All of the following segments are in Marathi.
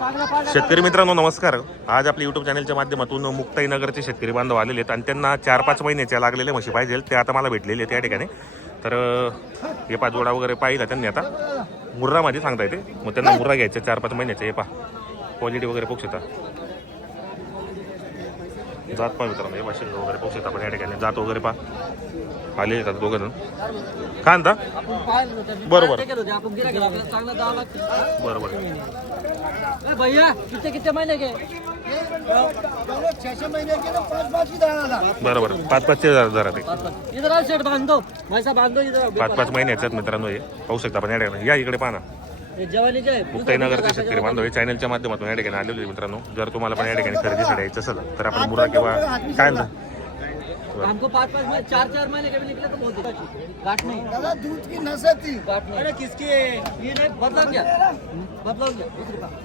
शेतकरी मित्रांनो नमस्कार. आज आपल्या युट्यूब चॅनलच्या माध्यमातून मुक्ताईनगरचे शेतकरी बांधव आलेले आहेत आणि त्यांना 4-5 महिन्याच्या लागलेल्या म्हशी पाहिजे ते आता मला भेटलेले आहेत या ठिकाणी. तर हे पा जोडा वगैरे पाहिला त्यांनी आता मुर्रामध्ये सांगता येते, मग त्यांना मुर्रा घ्यायचा 4-5 महिन्याचे. हे पा क्वालिटी वगैरे पोहू शकता, जात पा मित्रांनो, हे भाषण वगैरे पोहू शकता आपण या ठिकाणी. जात वगैरे पा आले येतात दोघं जण. काय आणता? बरोबर बरोबर भैया कितने महीने के? बरोबर 5-5 हजार इधर सेट बांधो, वैसा बांधो इधर. 5-5 महिन्याच्यात मित्रांनो हे पाहू शकता आपण या ठिकाणी. या इकडे पाहा ना, मुक्ताईनगरचे शेतकरी बांधव हे चॅनलच्या माध्यमातून या ठिकाणी आलेले मित्रांनो. जर तुम्हाला पण या ठिकाणी खरेदीसाठी यायचं असेल तर आपण मुर्रा किंवा काय हमको 5-5 महीने 4-4 महीने के भी निकले तो बहुत काट नहीं दादा दूध की नशा थी. अरे किसकी ये नहीं बदलाव क्या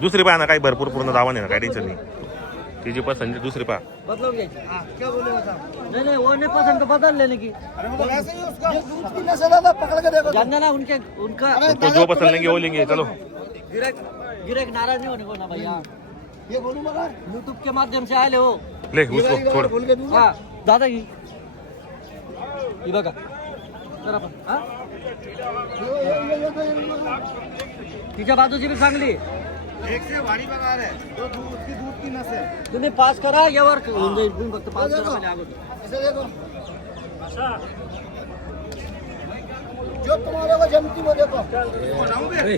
दुसरी पहा ना, काही भरपूर पूर्ण दावा नाही ना, काही टेन्शन नाही. तिची पसंत दुसरी पहा. बदलाव क्या क्या बोले बता. नहीं वो नहीं पसंद तो बदल लेने की. अरे वो ऐसे ही उसका दूध की नशा दादा पकड़ के देखो. जानना ना उनका तो जो पसंद लेंगे वो लेंगे. चलो गिरक नाराज नहीं होने को ना भैया. ये बोलू मगर यूट्यूब के माध्यम से आए हो. ले उसको छोड़. बोल के दूंगा. हाँ दादा ही बघा जरा पण हा तिच्या बाजूची भी चांगली. एक से भारी पगार है. तो दूध की नशा है. तुम्ही पास करा यावर होऊन जाईल. तुम्ही फक्त पास करा मला अगोदर. ऐसे देखो जो तुम्हारे को जमती वो देखो. अरे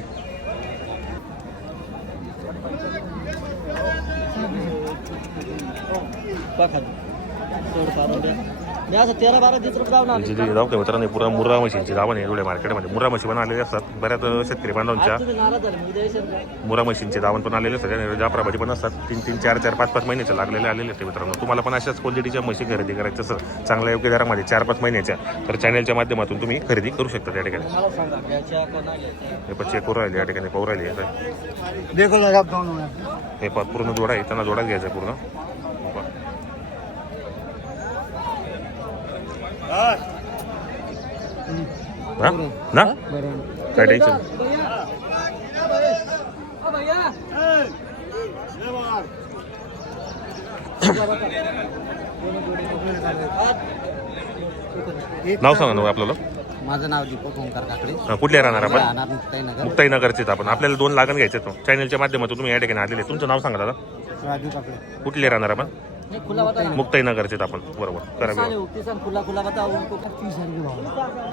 बघा सोड पाहून द्या. मी असं 13-12 दिवस रुपये जाऊन जी जाऊ का मित्रांनो, पुरा मुर्रा म्हशींची दावा नाही एवढ्या मार्केटमध्ये. मुर्रा म्हशी पण आलेले असतात बऱ्याच शेतकरी बांधवांच्या. नाराज झाले मी द्यायचं. मुर्रा म्हशींचे दावण पण आलेले असतात आणि जाफराबादी पण असतात. 3-3, 4-4, 5-5 महिन्याचे लागलेले आलेले असते मित्रांनो. तुम्हाला पण अशाच क्वालिटीच्या म्हशी खरेदी करायचं असेल चांगल्या योग्य दरामध्ये 4-5 महिन्याच्या, तर चॅनलच्या माध्यमातून तुम्ही खरेदी करू शकता त्या ठिकाणी. मला सांगा घ्यायच्या का नाही घ्यायच्या. हे पण चेक करू राहिले या ठिकाणी, पाहू राहिले. देखो लगा दोनों हे पा पूर्ण जोडा आहे, त्यांना जोडा घ्यायचा पूर्ण. हा ना काय टेन्शन. नाव सांगा ना आपल्याला. माझं नाव दीपक ओंकार काकडे. कुठले राहणार आपण? राहणार मुक्ताईनगर. मुक्ताईनगरचेच आपण. आपल्याला 2 लागण घ्यायचे तो चॅनलच्या माध्यमातून तुम्ही या ठिकाणी आलेले. तुमचं नाव सांगा दादा. राजू काकडे. कुठले राहणार आपण? खुला बता. मुक्ताईनगरचेच आपण. बरोबर करा. किसान खुला खुला बता उनको. 30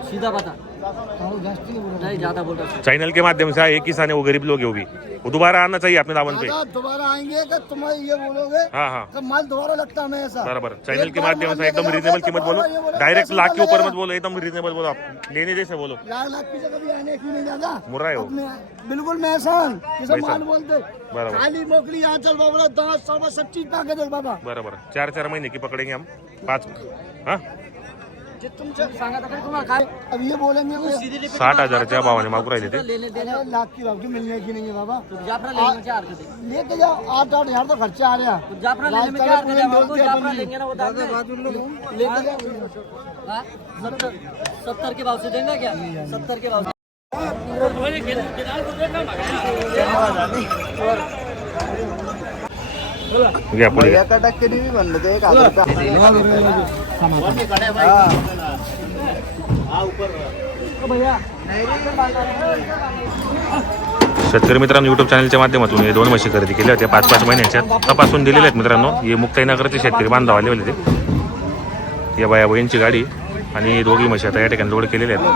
सीधा बता. नहीं ज्यादा बोल रहा. चैनल के माध्यम से एक किसान है, वो गरीब लोग है, वो भी वो दोबारा आना चाहिए अपने दावन पे. दोबारा आएंगे कि तुम ये बोलोगे. हाँ हाँ तो माल दोबारा लगता है ऐसा. बराबर. चैनल के माध्यम से एकदम रिजनेबल कीमत बोलो. डायरेक्ट लाख के ऊपर मत बोलो, एकदम रिजनेबल बोलो. आप लेने जैसे बोलो. लाख की जगह भी आने क्यों नहीं जाता. मुर्रा है वो. बिल्कुल मैसान किसे माल बोलते. बराबर खाली मोकली यहाँ चल बाबा 10 सवा सब चीज पाके दे बाबा. बराबर. 4-4 महीने की पकड़ेंगे हम. 5 हाँ सांगा तर तुम्हाला काय. अब ये बोलेंगे कि 60,000च्या भावाने मागू राहिले ते. लेने देने लाख की भाव की मिलने की नहीं है बाबा. जाफरा लेने में क्या हरकत है. लेके जाओ 8-8 हजार तो खर्चा आ रहा. जाफरा लेने में क्या हरकत है. आपको जाफरा लेंगे ना वो दाद में लेके जाओ. हाँ? 70 के भाव से देंगे क्या. 70 के भाव से. घ्या पुढे घ्या. एका टक्क्याने मी म्हणलं ते 1,000 शेतकरी मित्रांनो, युट्यूब चॅनलच्या माध्यमातून हे 2 म्हशी खरेदी केल्या होत्या 5-5 महिन्याच्या. तपासून दिलेल्या आहेत मित्रांनो. हे मुक्ताईनगरचे शेतकरी बांधव आलेले ते. या बाया बहीणची गाडी आणि दोघी म्हशी आता या ठिकाणी जोड केलेल्या आहेत.